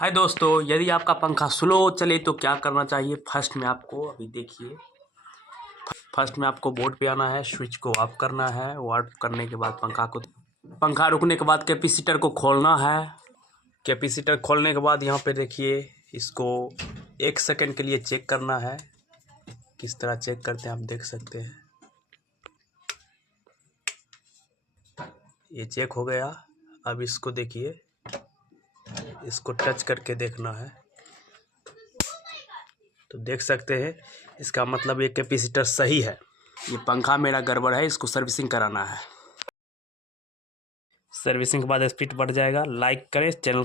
हाय दोस्तों, यदि आपका पंखा स्लो चले तो क्या करना चाहिए। फर्स्ट में आपको अभी देखिए, फर्स्ट में आपको बोर्ड पे आना है, स्विच को ऑफ करना है। ऑफ करने के बाद पंखा रुकने के बाद कैपेसिटर को खोलना है। कैपेसिटर खोलने के बाद यहाँ पे देखिए, इसको 1 सेकंड के लिए चेक करना है। किस तरह चेक करते हैं आप देख सकते हैं। ये चेक हो गया। अब इसको देखिए, इसको टच करके देखना है तो देख सकते हैं, इसका मतलब ये कैपेसिटर सही है। ये पंखा मेरा गड़बड़ है, इसको सर्विसिंग कराना है। सर्विसिंग के बाद स्पीड बढ़ जाएगा। लाइक करें चैनल।